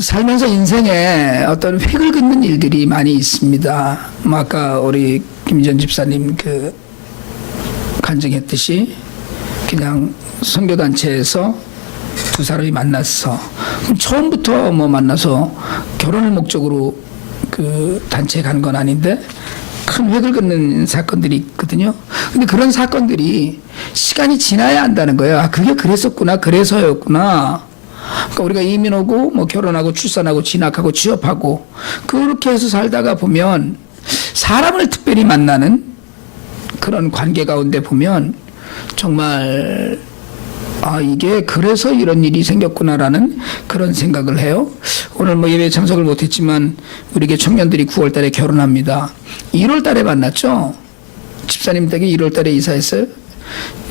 살면서 인생에 어떤 획을 긋는 일들이 많이 있습니다. 아까 우리 김희전 집사님 간증했듯이 그냥 선교단체에서 두 사람이 만났어. 그럼 처음부터 만나서 결혼을 목적으로 단체에 간 건 아닌데 큰 획을 긋는 사건들이 있거든요. 근데 그런 사건들이 시간이 지나야 한다는 거예요. 아, 그게 그랬었구나, 그래서였구나. 그러니까 우리가 이민 오고 결혼하고 출산하고 진학하고 취업하고 그렇게 해서 살다가 보면 사람을 특별히 만나는 그런 관계 가운데 보면 정말 이게 그래서 이런 일이 생겼구나라는 그런 생각을 해요. 오늘 예배에 참석을 못했지만 우리 청년들이 9월 달에 결혼합니다. 1월 달에 만났죠. 집사님 댁에 1월 달에 이사했어요.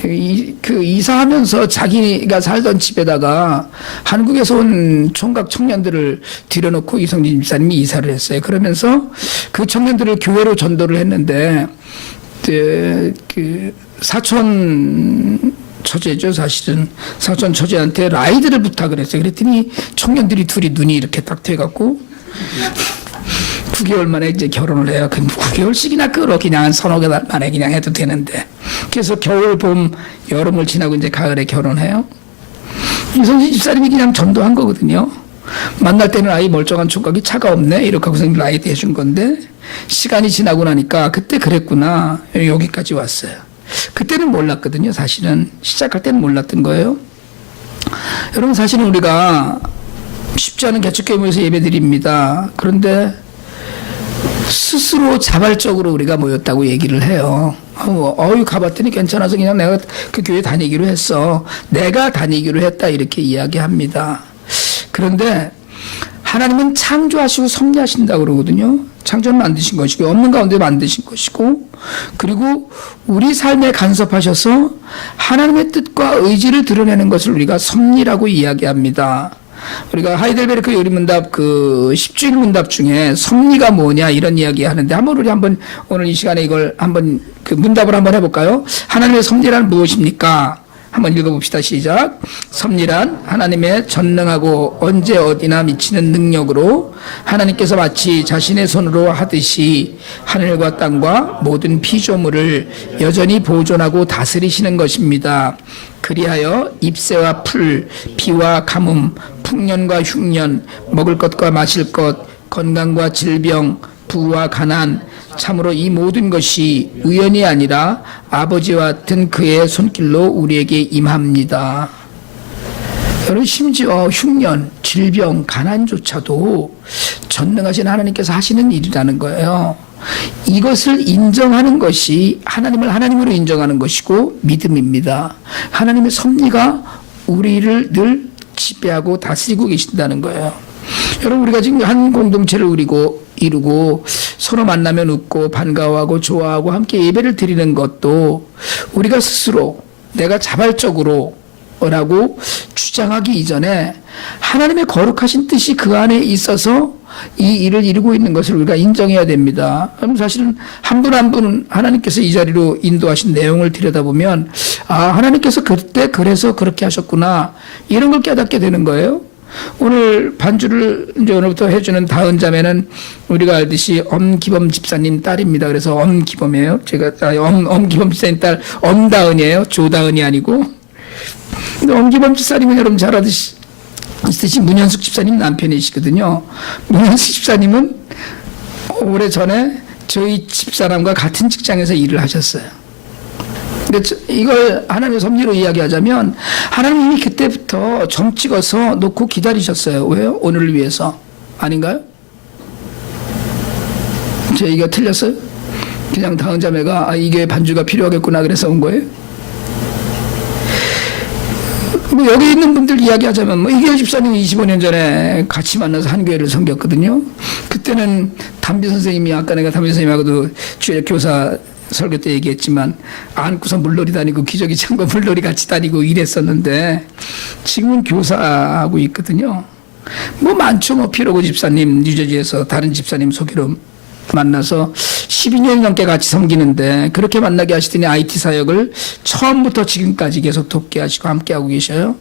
이사하면서 자기가 살던 집에다가 한국에서 온 총각 청년들을 들여놓고 이성진 집사님이 이사를 했어요. 그러면서 그 청년들을 교회로 전도를 했는데 사촌 처제죠, 사실은. 사촌 처제한테 라이드를 부탁을 했어요. 그랬더니 청년들이 둘이 눈이 이렇게 딱 돼갖고 9개월 만에 이제 결혼을 해요. 9개월씩이나 끌어 그냥 한 서너 달 만에 그냥 해도 되는데. 그래서 겨울, 봄, 여름을 지나고 이제 가을에 결혼해요. 이성진 집사님이 그냥 전도한 거거든요. 만날 때는 아이 멀쩡한 총각이 차가 없네 이렇게 하고서 라이드 해준 건데 시간이 지나고 나니까 그때 그랬구나 여기까지 왔어요. 그때는 몰랐거든요. 사실은 시작할 때는 몰랐던 거예요. 여러분 사실은 우리가 쉽지 않은 개척교회 모여서 예배드립니다. 그런데 스스로 자발적으로 우리가 모였다고 얘기를 해요. 가봤더니 괜찮아서 그냥 내가 그 교회 다니기로 했어. 내가 다니기로 했다 이렇게 이야기합니다. 그런데 하나님은 창조하시고 섭리하신다고 그러거든요. 창조는 만드신 것이고 없는 가운데 만드신 것이고 그리고 우리 삶에 간섭하셔서 하나님의 뜻과 의지를 드러내는 것을 우리가 섭리라고 이야기합니다. 우리가 하이델베르크 요리문답 10주일 문답 중에 섭리가 뭐냐 이런 이야기 하는데 우리 오늘 이 시간에 이걸 문답을 한번 해볼까요? 하나님의 섭리란 무엇입니까? 한번 읽어봅시다. 시작. 섭리란 하나님의 전능하고 언제 어디나 미치는 능력으로 하나님께서 마치 자신의 손으로 하듯이 하늘과 땅과 모든 피조물을 여전히 보존하고 다스리시는 것입니다. 그리하여 잎새와 풀, 비와 가뭄, 풍년과 흉년, 먹을 것과 마실 것, 건강과 질병, 부와 가난, 참으로 이 모든 것이 우연이 아니라 아버지와 같은 그의 손길로 우리에게 임합니다. 여러분 심지어 흉년, 질병, 가난조차도 전능하신 하나님께서 하시는 일이라는 거예요. 이것을 인정하는 것이 하나님을 하나님으로 인정하는 것이고 믿음입니다. 하나님의 섭리가 우리를 늘 지배하고 다스리고 계신다는 거예요. 여러분 우리가 지금 한 공동체를 이루고 서로 만나면 웃고 반가워하고 좋아하고 함께 예배를 드리는 것도 우리가 스스로 내가 자발적으로 라고 주장하기 이전에 하나님의 거룩하신 뜻이 그 안에 있어서 이 일을 이루고 있는 것을 우리가 인정해야 됩니다. 사실은 한 분 한 분 하나님께서 이 자리로 인도하신 내용을 들여다보면 하나님께서 그때 그래서 그렇게 하셨구나 이런 걸 깨닫게 되는 거예요. 오늘 반주를 이제 오늘부터 해주는 다은 자매는 우리가 알듯이 엄기범 집사님 딸입니다. 그래서 엄기범이에요. 엄기범 집사님 딸 엄다은이에요. 조다은이 아니고. 근데 엄기범 집사님은 여러분 잘 아듯이 문현숙 집사님 남편이시거든요. 문현숙 집사님은 오래전에 저희 집사람과 같은 직장에서 일을 하셨어요. 근데 이걸 하나님의 섭리로 이야기하자면 하나님이 그때부터 점 찍어서 놓고 기다리셨어요. 왜요? 오늘을 위해서. 아닌가요? 제 얘기가 틀렸어요? 그냥 다은 자매가 이게 반주가 필요하겠구나 그래서 온 거예요? 여기 있는 분들 이야기하자면 이계열 집사님 25년 전에 같이 만나서 한 교회를 섬겼거든요. 그때는 담비 선생님이 아까 내가 담비 선생님하고도 주일 교사 설교 때 얘기했지만 안고서 물놀이 다니고 기저귀 찬거 물놀이 같이 다니고 이랬었는데 지금은 교사하고 있거든요. 많죠. 피로고 집사님 뉴저지에서 다른 집사님 소개로 만나서 12년 넘게 같이 섬기는데 그렇게 만나게 하시더니 IT 사역을 처음부터 지금까지 계속 돕게 하시고 함께하고 계셔요.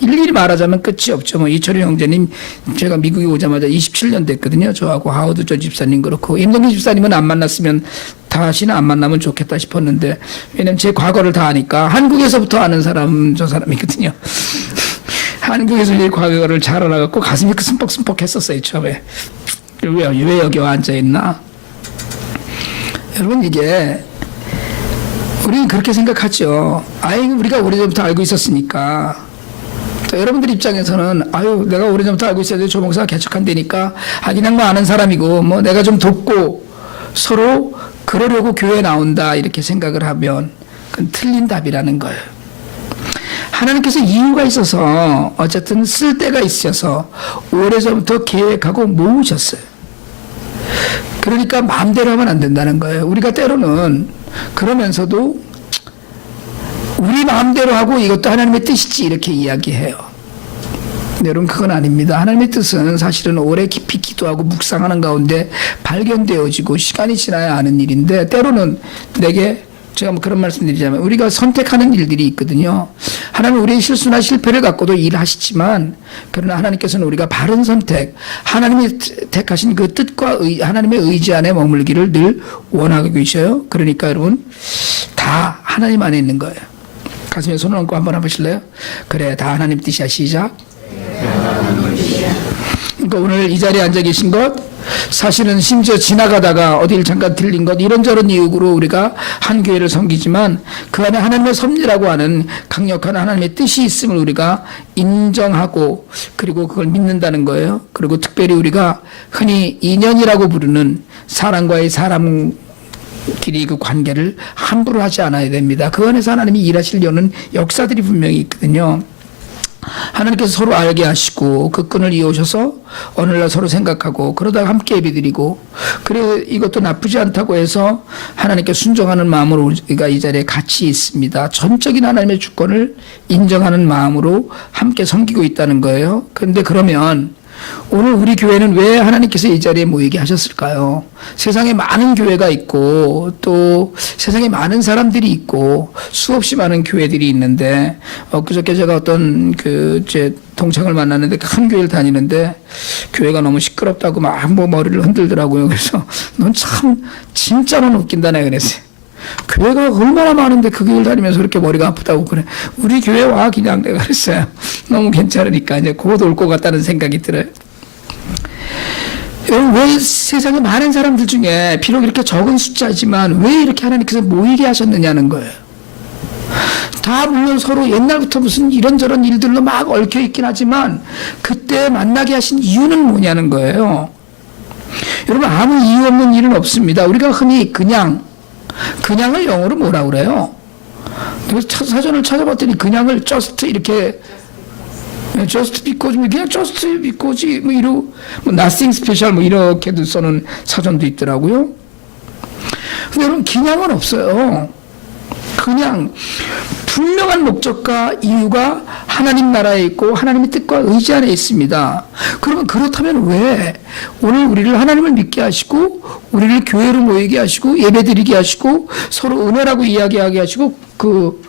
일일이 말하자면 끝이 없죠. 뭐 이철희 형제님 제가 미국에 오자마자 27년 됐거든요. 저하고 하워드 조 집사님 그렇고 임동기 집사님은 안 만났으면 다시는 안 만나면 좋겠다 싶었는데 왜냐면 제 과거를 다 아니까 한국에서부터 아는 사람 저 사람이거든요. 한국에서 이 과거를 잘 알아갖고 가슴이 스벅스벅 했었어요 처음에. 왜 여기 와 앉아있나. 여러분 이게 우리는 그렇게 생각하죠. 아이 우리가 오래전부터 알고 있었으니까. 또 여러분들 입장에서는 아유 내가 오래전부터 알고 있어야 돼. 조 목사가 개척한다니까 그냥 뭐 아는 사람이고 뭐 내가 좀 돕고 서로 그러려고 교회에 나온다 이렇게 생각을 하면 그건 틀린 답이라는 거예요. 하나님께서 이유가 있어서 어쨌든 쓸 때가 있어서 오래전부터 계획하고 모으셨어요. 그러니까 마음대로 하면 안 된다는 거예요. 우리가 때로는 그러면서도 우리 마음대로 하고 이것도 하나님의 뜻이지 이렇게 이야기해요. 여러분 그건 아닙니다. 하나님의 뜻은 사실은 오래 깊이 기도하고 묵상하는 가운데 발견되어지고 시간이 지나야 아는 일인데 때로는 내게 제가 뭐 그런 말씀 드리자면 우리가 선택하는 일들이 있거든요. 하나님은 우리의 실수나 실패를 갖고도 일하시지만 그러나 하나님께서는 우리가 바른 선택, 하나님이 택하신 그 뜻과 하나님의 의지 안에 머물기를 늘 원하고 계셔요. 그러니까 여러분 다 하나님 안에 있는 거예요. 가슴에 손을 얹고 한번 해보실래요? 그래 다 하나님 뜻이야. 시작. 그러니까 오늘 이 자리에 앉아 계신 것 사실은 심지어 지나가다가 어딜 잠깐 들린 것 이런저런 이유로 우리가 한 교회를 섬기지만 그 안에 하나님의 섭리라고 하는 강력한 하나님의 뜻이 있음을 우리가 인정하고 그리고 그걸 믿는다는 거예요. 그리고 특별히 우리가 흔히 인연이라고 부르는 사람과의 사람끼리 그 관계를 함부로 하지 않아야 됩니다. 그 안에서 하나님이 일하시려는 역사들이 분명히 있거든요. 하나님께서 서로 알게 하시고 그 끈을 이어오셔서 오늘날 서로 생각하고 그러다가 함께 예배드리고 그래 이것도 나쁘지 않다고 해서 하나님께 순종하는 마음으로 우리가 이 자리에 같이 있습니다. 전적인 하나님의 주권을 인정하는 마음으로 함께 섬기고 있다는 거예요. 그런데 그러면 오늘 우리 교회는 왜 하나님께서 이 자리에 모이게 하셨을까요? 세상에 많은 교회가 있고 또 세상에 많은 사람들이 있고 수없이 많은 교회들이 있는데 그저께 제가 어떤 제 동창을 만났는데 큰 교회를 다니는데 교회가 너무 시끄럽다고 막 뭐 머리를 흔들더라고요. 그래서 넌 참 진짜로는 웃긴다네 그랬어요. 교회가 얼마나 많은데 그 교회를 다니면서 그렇게 머리가 아프다고 그래. 우리 교회 와 그냥 내가 그랬어요. 너무 괜찮으니까 이제 곧 올 것 같다는 생각이 들어요. 여러분 왜 세상에 많은 사람들 중에 비록 이렇게 적은 숫자지만 왜 이렇게 하나님께서 모이게 하셨느냐는 거예요. 다 물론 서로 옛날부터 무슨 이런저런 일들로 막 얽혀 있긴 하지만 그때 만나게 하신 이유는 뭐냐는 거예요. 여러분 아무 이유 없는 일은 없습니다. 우리가 흔히 그냥을 영어로 뭐라 그래요? 사전을 찾아봤더니 그냥을 just 이렇게 just because 그냥 just because 뭐 이러고 뭐 nothing special 뭐 이렇게도 써놓은 사전도 있더라고요. 근데 여러분 그냥은 없어요. 그냥 분명한 목적과 이유가 하나님 나라에 있고 하나님의 뜻과 의지 안에 있습니다. 그러면 그렇다면 왜 오늘 우리를 하나님을 믿게 하시고 우리를 교회로 모이게 하시고 예배드리게 하시고 서로 은혜라고 이야기하게 하시고 그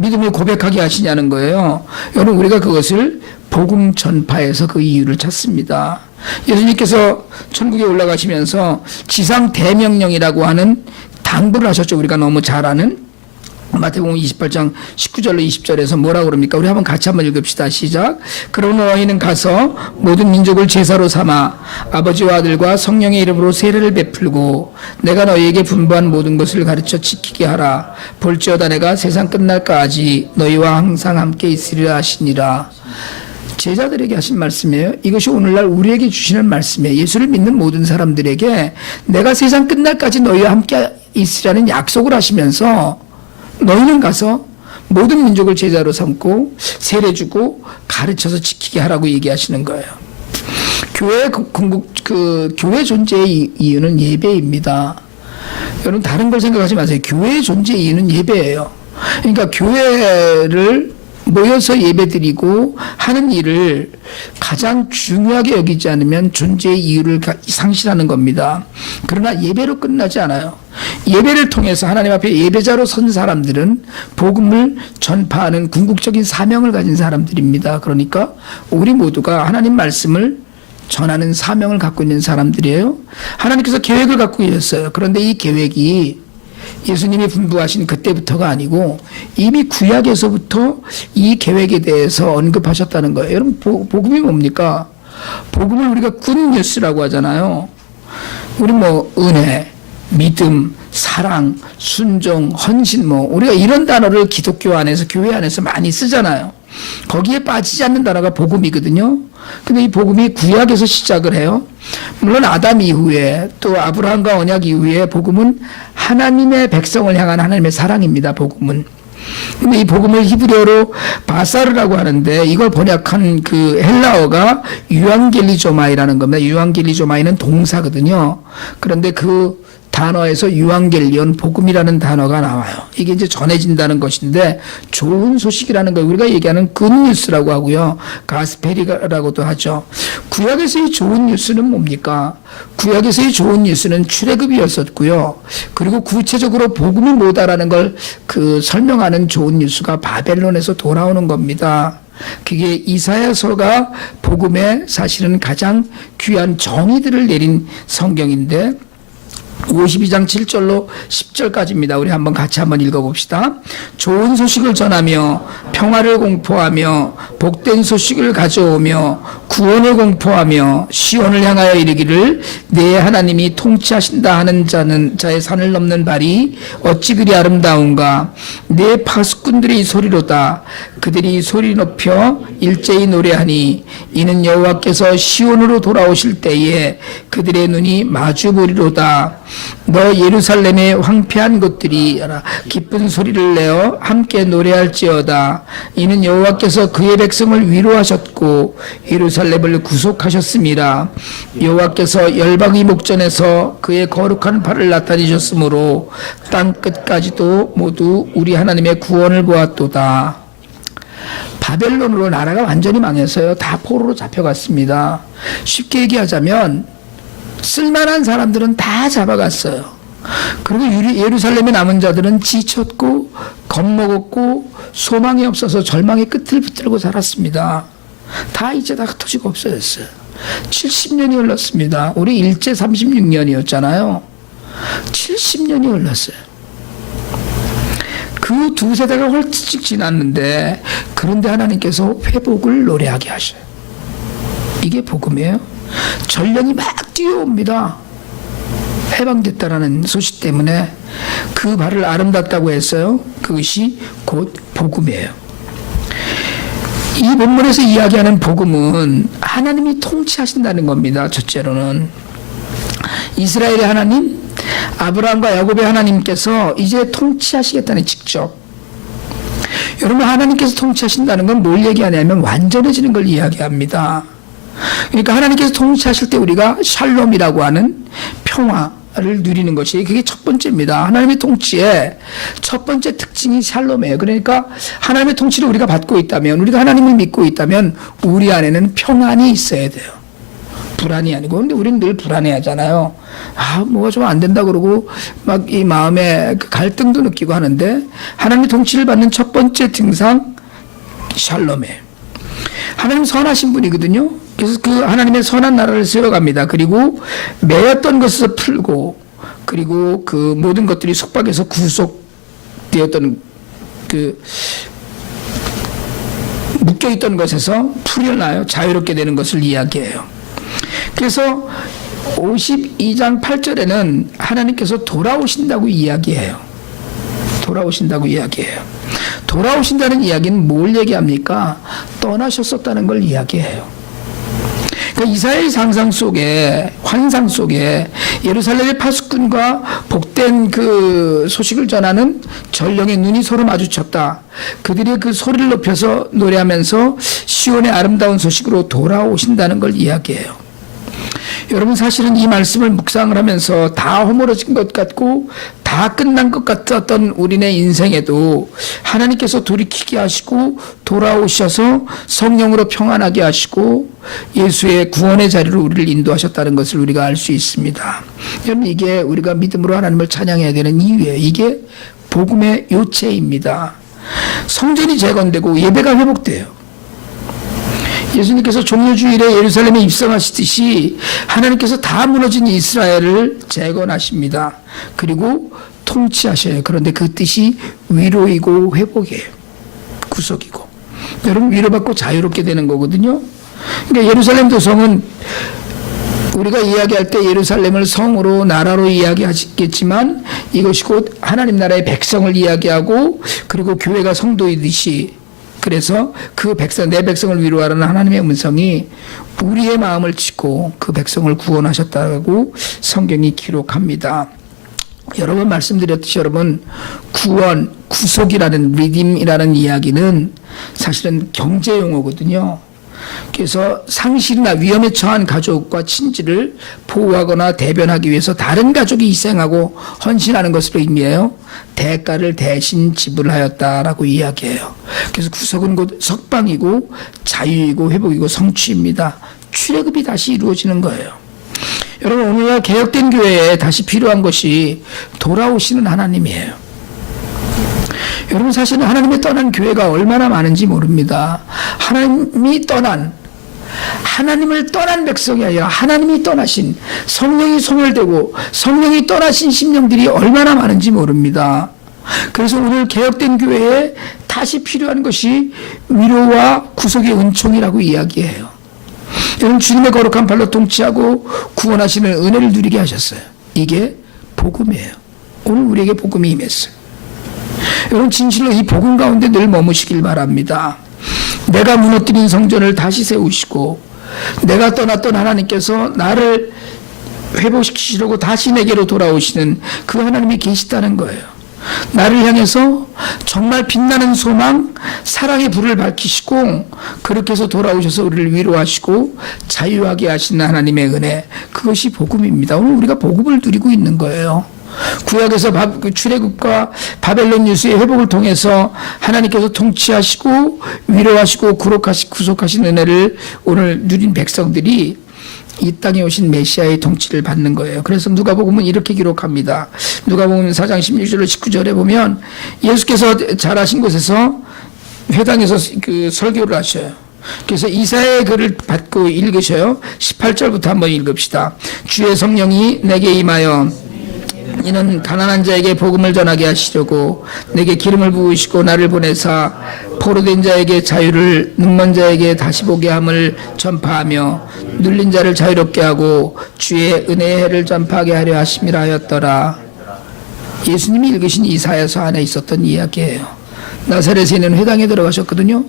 믿음을 고백하게 하시냐는 거예요. 여러분 우리가 그것을 복음 전파에서 그 이유를 찾습니다. 예수님께서 천국에 올라가시면서 지상 대명령이라고 하는 당부를 하셨죠. 우리가 너무 잘 아는 마태복음 28장 19절로 20절에서 뭐라고 그럽니까? 우리 같이 한번 읽읍시다. 시작. 그러므로 너희는 가서 모든 민족을 제사로 삼아 아버지와 아들과 성령의 이름으로 세례를 베풀고 내가 너희에게 분부한 모든 것을 가르쳐 지키게 하라. 볼지어다 내가 세상 끝날까지 너희와 항상 함께 있으리라 하시니라. 제자들에게 하신 말씀이에요. 이것이 오늘날 우리에게 주시는 말씀이에요. 예수를 믿는 모든 사람들에게 내가 세상 끝날까지 너희와 함께 있으라는 약속을 하시면서 너희는 가서 모든 민족을 제자로 삼고 세례 주고 가르쳐서 지키게 하라고 얘기하시는 거예요. 교회 존재의 이유는 예배입니다. 여러분 다른 걸 생각하지 마세요. 교회의 존재의 이유는 예배예요. 그러니까 교회를 모여서 예배드리고 하는 일을 가장 중요하게 여기지 않으면 존재의 이유를 상실하는 겁니다. 그러나 예배로 끝나지 않아요. 예배를 통해서 하나님 앞에 예배자로 선 사람들은 복음을 전파하는 궁극적인 사명을 가진 사람들입니다. 그러니까 우리 모두가 하나님 말씀을 전하는 사명을 갖고 있는 사람들이에요. 하나님께서 계획을 갖고 계셨어요. 그런데 이 계획이 예수님이 분부하신 그때부터가 아니고 이미 구약에서부터 이 계획에 대해서 언급하셨다는 거예요. 여러분, 복음이 뭡니까? 복음을 우리가 굿뉴스라고 하잖아요. 우리 은혜, 믿음, 사랑, 순종, 헌신 우리가 이런 단어를 기독교 안에서 교회 안에서 많이 쓰잖아요. 거기에 빠지지 않는 단어가 복음이거든요. 근데 이 복음이 구약에서 시작을 해요. 물론 아담 이후에 또 아브라함과 언약 이후에 복음은 하나님의 백성을 향한 하나님의 사랑입니다. 복음은. 근데 이 복음을 히브리어로 바사르라고 하는데 이걸 번역한 그 헬라어가 유앙겔리조마이라는 겁니다. 유앙겔리조마이는 동사거든요. 그런데 그 단어에서 유앙겔리온 복음이라는 단어가 나와요. 이게 이제 전해진다는 것인데 좋은 소식이라는 걸 우리가 얘기하는 굿뉴스라고 하고요. 가스페리라고도 하죠. 구약에서의 좋은 뉴스는 뭡니까? 구약에서의 좋은 뉴스는 출애굽이었었고요. 그리고 구체적으로 복음이 뭐다라는 걸 설명하는 좋은 뉴스가 바벨론에서 돌아오는 겁니다. 그게 이사야서가 복음의 사실은 가장 귀한 정의들을 내린 성경인데 52장 7절로 10절까지입니다. 우리 같이 한번 읽어봅시다. 좋은 소식을 전하며 평화를 공포하며 복된 소식을 가져오며 구원을 공포하며 시온을 향하여 이르기를 내 하나님이 통치하신다 하는 자의 산을 넘는 발이 어찌 그리 아름다운가. 내 파수꾼들이 소리로다. 그들이 소리 높여 일제히 노래하니 이는 여호와께서 시온으로 돌아오실 때에 그들의 눈이 마주 보리로다. 너 예루살렘의 황폐한 것들이 기쁜 소리를 내어 함께 노래할지어다. 이는 여호와께서 그의 백성을 위로하셨고 예루살렘을 구속하셨습니다. 여호와께서 열방의 목전에서 그의 거룩한 팔을 나타내셨으므로 땅 끝까지도 모두 우리 하나님의 구원을 보았도다. 바벨론으로 나라가 완전히 망했어요. 다 포로로 잡혀갔습니다. 쉽게 얘기하자면 쓸만한 사람들은 다 잡아갔어요. 그리고 예루살렘에 남은 자들은 지쳤고 겁먹었고 소망이 없어서 절망의 끝을 붙들고 살았습니다. 다 이제 다 흩어지고 없어졌어요. 70년이 흘렀습니다. 우리 일제 36년이었잖아요. 70년이 흘렀어요. 그 두 세대가 헐찍 지났는데 그런데 하나님께서 회복을 노래하게 하셔요. 이게 복음이에요. 전령이 막 뛰어옵니다. 해방됐다라는 소식 때문에 그 발을 아름답다고 했어요. 그것이 곧 복음이에요. 이 본문에서 이야기하는 복음은 하나님이 통치하신다는 겁니다. 첫째로는 이스라엘의 하나님, 아브라함과 야곱의 하나님께서 이제 통치하시겠다는 직접. 여러분, 하나님께서 통치하신다는 건 뭘 얘기하냐면 완전해지는 걸 이야기합니다. 그러니까 하나님께서 통치하실 때 우리가 샬롬이라고 하는 평화를 누리는 것이 그게 첫 번째입니다. 하나님의 통치의 첫 번째 특징이 샬롬이에요. 그러니까 하나님의 통치를 우리가 받고 있다면, 우리가 하나님을 믿고 있다면 우리 안에는 평안이 있어야 돼요. 불안이 아니고. 근데 우리는 늘 불안해하잖아요. 뭐가 좀 안 된다 그러고 막 이 마음에 갈등도 느끼고 하는데 하나님의 통치를 받는 첫 번째 증상 샬롬이에요. 하나님 선하신 분이거든요. 그래서 그 하나님의 선한 나라를 세워갑니다. 그리고 매였던 것을 풀고, 그리고 그 모든 것들이 속박에서 구속되었던 묶여있던 것에서 풀려나요. 자유롭게 되는 것을 이야기해요. 그래서 52장 8절에는 하나님께서 돌아오신다고 이야기해요. 돌아오신다고 이야기해요. 돌아오신다는 이야기는 뭘 얘기합니까? 떠나셨었다는 걸 이야기해요. 그러니까 이사야의 상상 속에, 환상 속에 예루살렘의 파수꾼과 복된 그 소식을 전하는 전령의 눈이 서로 마주쳤다. 그들이 그 소리를 높여서 노래하면서 시온의 아름다운 소식으로 돌아오신다는 걸 이야기해요. 여러분, 사실은 이 말씀을 묵상을 하면서 다 허물어진 것 같고 다 다 끝난 것 같았던 우리네 인생에도 하나님께서 돌이키게 하시고 돌아오셔서 성령으로 평안하게 하시고 예수의 구원의 자리로 우리를 인도하셨다는 것을 우리가 알 수 있습니다. 여러분, 이게 우리가 믿음으로 하나님을 찬양해야 되는 이유예요. 이게 복음의 요체입니다. 성전이 재건되고 예배가 회복돼요. 예수님께서 종려주일에 예루살렘에 입성하시듯이 하나님께서 다 무너진 이스라엘을 재건하십니다. 그리고 통치하셔요. 그런데 그 뜻이 위로이고 회복이에요. 구속이고. 여러분, 위로받고 자유롭게 되는 거거든요. 그러니까 예루살렘 도성은 우리가 이야기할 때 예루살렘을 성으로 나라로 이야기하겠지만 이것이 곧 하나님 나라의 백성을 이야기하고 그리고 교회가 성도이듯이 그래서 그 백성, 내 백성을 위로하라는 하나님의 음성이 우리의 마음을 치고 그 백성을 구원하셨다고 성경이 기록합니다. 여러 번 말씀드렸듯이 여러분, 구원, 구속이라는 리딤이라는 이야기는 사실은 경제 용어거든요. 그래서 상실이나 위험에 처한 가족과 친지를 보호하거나 대변하기 위해서 다른 가족이 희생하고 헌신하는 것으로 의미해요. 대가를 대신 지불하였다라고 이야기해요. 그래서 구속은 곧 석방이고 자유이고 회복이고 성취입니다. 출애굽이 다시 이루어지는 거예요. 여러분, 오늘날 개혁된 교회에 다시 필요한 것이 돌아오시는 하나님이에요. 여러분, 사실은 하나님이 떠난 교회가 얼마나 많은지 모릅니다. 하나님을 떠난 백성이 아니라 하나님이 떠나신, 성령이 소멸되고 성령이 떠나신 심령들이 얼마나 많은지 모릅니다. 그래서 오늘 개혁된 교회에 다시 필요한 것이 위로와 구속의 은총이라고 이야기해요. 여러분, 주님의 거룩한 발로 통치하고 구원하시는 은혜를 누리게 하셨어요. 이게 복음이에요. 오늘 우리에게 복음이 임했어요. 여러분, 진실로 이 복음 가운데 늘 머무시길 바랍니다. 내가 무너뜨린 성전을 다시 세우시고 내가 떠났던 하나님께서 나를 회복시키시려고 다시 내게로 돌아오시는 그 하나님이 계시다는 거예요. 나를 향해서 정말 빛나는 소망, 사랑의 불을 밝히시고 그렇게 해서 돌아오셔서 우리를 위로하시고 자유하게 하시는 하나님의 은혜, 그것이 복음입니다. 오늘 우리가 복음을 누리고 있는 거예요. 구약에서 출애굽과 바벨론 유수의 회복을 통해서 하나님께서 통치하시고 위로하시고 구속하신 은혜를 오늘 누린 백성들이 이 땅에 오신 메시아의 통치를 받는 거예요. 그래서 누가복음은 이렇게 기록합니다. 누가복음 4장 16절로 19절에 보면 예수께서 자라신 곳에서 회당에서 그 설교를 하셔요. 그래서 이사야의 글을 받고 읽으셔요. 18절부터 한번 읽읍시다. 주의 성령이 내게 임하여 이는 가난한 자에게 복음을 전하게 하시려고 내게 기름을 부으시고 나를 보내사 포로된 자에게 자유를, 눈먼 자에게 다시 보게 함을 전파하며 눌린 자를 자유롭게 하고 주의 은혜의 해를 전파하게 하려 하심이라 하였더라. 예수님이 읽으신 이사야서 안에 있었던 이야기예요. 나사렛에 있는 회당에 들어가셨거든요.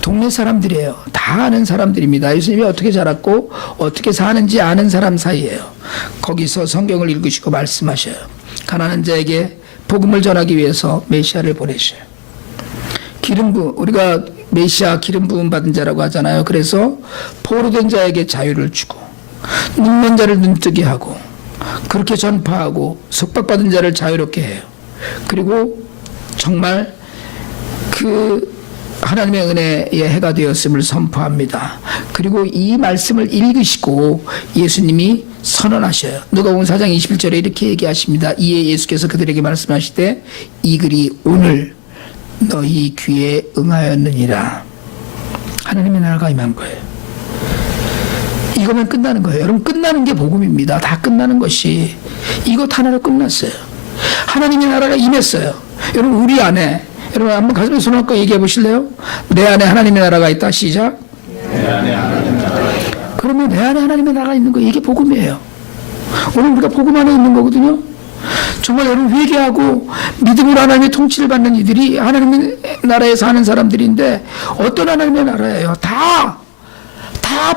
동네 사람들이에요. 다 아는 사람들입니다. 예수님이 어떻게 자랐고 어떻게 사는지 아는 사람 사이예요. 거기서 성경을 읽으시고 말씀하셔요. 가난한 자에게 복음을 전하기 위해서 메시아를 보내셔요. 우리가 메시아 기름 부음 받은 자라고 하잖아요. 그래서 포로된 자에게 자유를 주고 눈먼 자를 눈뜨게 하고 그렇게 전파하고 속박받은 자를 자유롭게 해요. 그리고 정말 그 하나님의 은혜의 해가 되었음을 선포합니다. 그리고 이 말씀을 읽으시고 예수님이 선언하셔요. 누가복음 4장 21절에 이렇게 얘기하십니다. 이에 예수께서 그들에게 말씀하시되 이 글이 오늘 너희 귀에 응하였느니라. 하나님의 나라가 임한 거예요. 이거면 끝나는 거예요. 여러분, 끝나는 게 복음입니다. 다 끝나는 것이 이것 하나로 끝났어요. 하나님의 나라가 임했어요. 여러분, 우리 안에, 여러분 한번 가슴에 손 얹고 얘기해 보실래요? 내 안에 하나님의 나라가 있다. 시작. 내 안에 하나님의 나라가 있다. 그러면 내 안에 하나님의 나라가 있는 거예요. 이게 복음이에요. 오늘 우리가 복음 안에 있는 거거든요. 정말 여러분, 회개하고 믿음으로 하나님의 통치를 받는 이들이 하나님의 나라에 사는 사람들인데 어떤 하나님의 나라예요? 다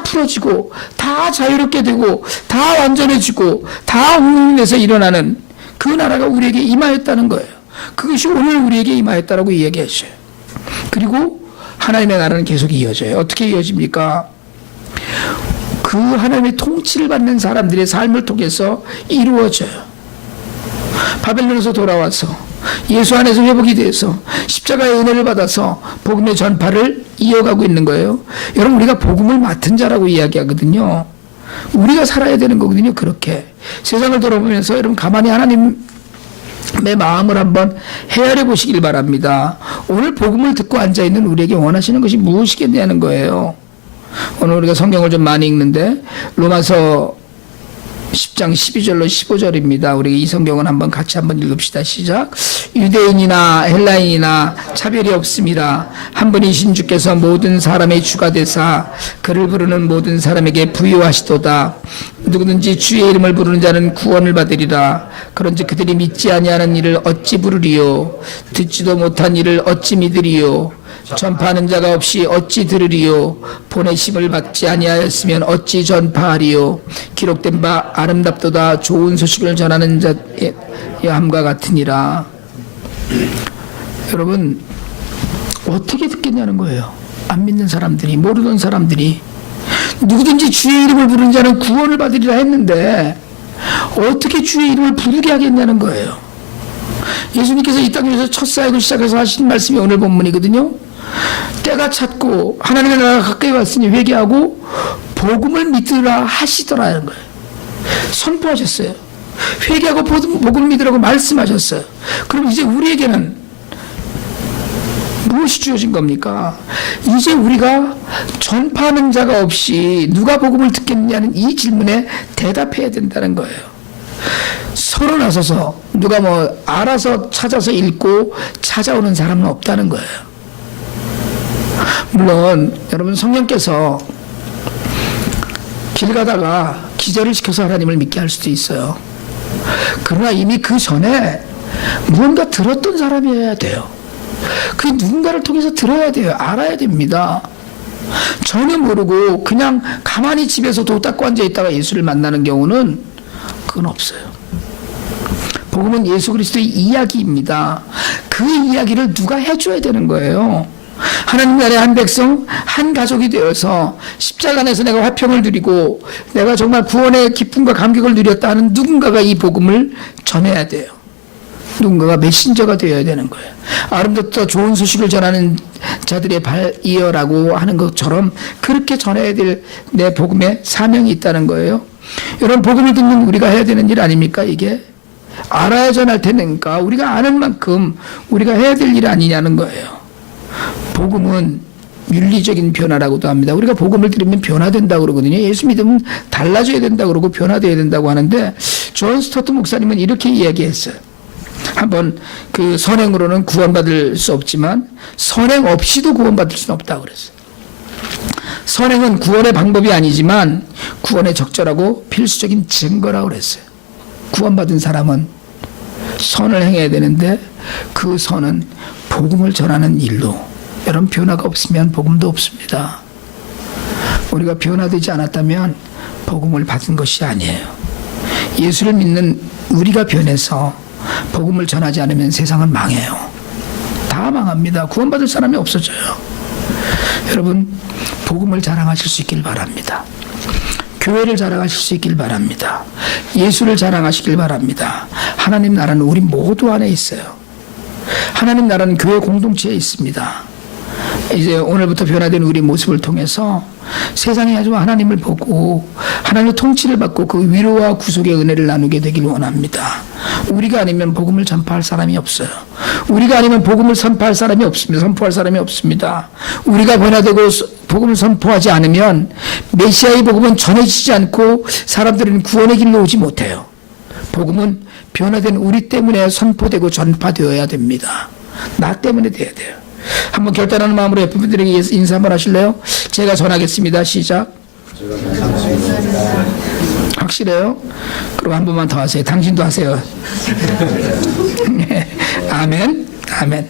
풀어지고 다 자유롭게 되고 다 완전해지고 다 운명에서 일어나는 그 나라가 우리에게 임하였다는 거예요. 그것이 오늘 우리에게 임하였다라고 이야기하셔요. 그리고 하나님의 나라는 계속 이어져요. 어떻게 이어집니까? 그 하나님의 통치를 받는 사람들의 삶을 통해서 이루어져요. 바벨론에서 돌아와서 예수 안에서 회복이 돼서 십자가의 은혜를 받아서 복음의 전파를 이어가고 있는 거예요. 여러분, 우리가 복음을 맡은 자라고 이야기하거든요. 우리가 살아야 되는 거거든요. 그렇게 세상을 돌아보면서 여러분 가만히 하나님의 마음을 한번 헤아려 보시길 바랍니다. 오늘 복음을 듣고 앉아있는 우리에게 원하시는 것이 무엇이겠냐는 거예요. 오늘 우리가 성경을 좀 많이 읽는데 로마서 10장 12절로 15절입니다. 우리 이 성경은 한번 같이 한번 읽읍시다. 시작. 유대인이나 헬라인이나 차별이 없습니다. 한 분이신 주께서 모든 사람의 주가 되사 그를 부르는 모든 사람에게 부유하시도다. 누구든지 주의 이름을 부르는 자는 구원을 받으리라. 그런지 그들이 믿지 아니하는 일을 어찌 부르리요? 듣지도 못한 일을 어찌 믿으리요? 전파하는 자가 없이 어찌 들으리요? 보내심을 받지 아니하였으면 어찌 전파하리요? 기록된 바 아름답도다. 좋은 소식을 전하는 자의 함과 같으니라. 여러분, 어떻게 듣겠냐는 거예요. 안 믿는 사람들이, 모르던 사람들이. 누구든지 주의 이름을 부르는 자는 구원을 받으리라 했는데 어떻게 주의 이름을 부르게 하겠냐는 거예요. 예수님께서 이 땅에서 첫 사역을 시작해서 하신 말씀이 오늘 본문이거든요. 때가 찼고 하나님의 나라가 가까이 왔으니 회개하고 복음을 믿으라 하시더라는 거예요. 선포하셨어요. 회개하고 복음을 믿으라고 말씀하셨어요. 그럼 이제 우리에게는 무엇이 주어진 겁니까? 이제 우리가 전파하는 자가 없이 누가 복음을 듣겠느냐는 이 질문에 대답해야 된다는 거예요. 서로 나서서 누가 뭐 알아서 찾아서 읽고 찾아오는 사람은 없다는 거예요. 물론 여러분, 성령께서 길 가다가 기절을 시켜서 하나님을 믿게 할 수도 있어요. 그러나 이미 그 전에 무언가 들었던 사람이어야 돼요. 그 누군가를 통해서 들어야 돼요. 알아야 됩니다. 전혀 모르고 그냥 가만히 집에서 도 닦고 앉아있다가 예수를 만나는 경우는 그건 없어요. 복음은 예수 그리스도의 이야기입니다. 그 이야기를 누가 해줘야 되는 거예요. 하나님 나라의 한 백성, 한 가족이 되어서 십자가 안에서 내가 화평을 누리고 내가 정말 구원의 기쁨과 감격을 누렸다 하는 누군가가 이 복음을 전해야 돼요. 누군가가 메신저가 되어야 되는 거예요. 아름답다 좋은 소식을 전하는 자들의 발이어라고 하는 것처럼 그렇게 전해야 될 내 복음의 사명이 있다는 거예요. 여러분, 복음을 듣는 우리가 해야 되는 일 아닙니까? 이게 알아야 전할 테니까 우리가 아는 만큼 우리가 해야 될 일 아니냐는 거예요. 복음은 윤리적인 변화라고도 합니다. 우리가 복음을 들으면 변화된다고 그러거든요. 예수 믿으면 달라져야 된다고 그러고 변화되어야 된다고 하는데 존 스토트 목사님은 이렇게 이야기했어요. 한번 그 선행으로는 구원받을 수 없지만 선행 없이도 구원받을 수는 없다고 그랬어요. 선행은 구원의 방법이 아니지만 구원의 적절하고 필수적인 증거라고 그랬어요. 구원받은 사람은 선을 행해야 되는데 그 선은 복음을 전하는 일로. 여러분, 변화가 없으면 복음도 없습니다. 우리가 변화되지 않았다면 복음을 받은 것이 아니에요. 예수를 믿는 우리가 변해서 복음을 전하지 않으면 세상은 망해요. 다 망합니다. 구원받을 사람이 없어져요. 여러분, 복음을 자랑하실 수 있길 바랍니다. 교회를 자랑하실 수 있길 바랍니다. 예수를 자랑하시길 바랍니다. 하나님 나라는 우리 모두 안에 있어요. 하나님 나라는 교회 공동체에 있습니다. 이제 오늘부터 변화된 우리 모습을 통해서 세상이 아주 하나님을 보고 하나님의 통치를 받고 그 위로와 구속의 은혜를 나누게 되길 원합니다. 우리가 아니면 복음을 전파할 사람이 없어요. 우리가 아니면 복음을 선포할 사람이 없습니다. 선포할 사람이 없습니다. 우리가 변화되고 복음을 선포하지 않으면 메시아의 복음은 전해지지 않고 사람들은 구원의 길로 오지 못해요. 복음은 변화된 우리 때문에 선포되고 전파되어야 됩니다. 나 때문에 돼야 돼요. 한번 결단하는 마음으로 옆에 분들에게 인사 한번 하실래요? 제가 전하겠습니다. 시작. 확실해요? 그럼 한 번만 더 하세요. 당신도 하세요. 아멘. 아멘.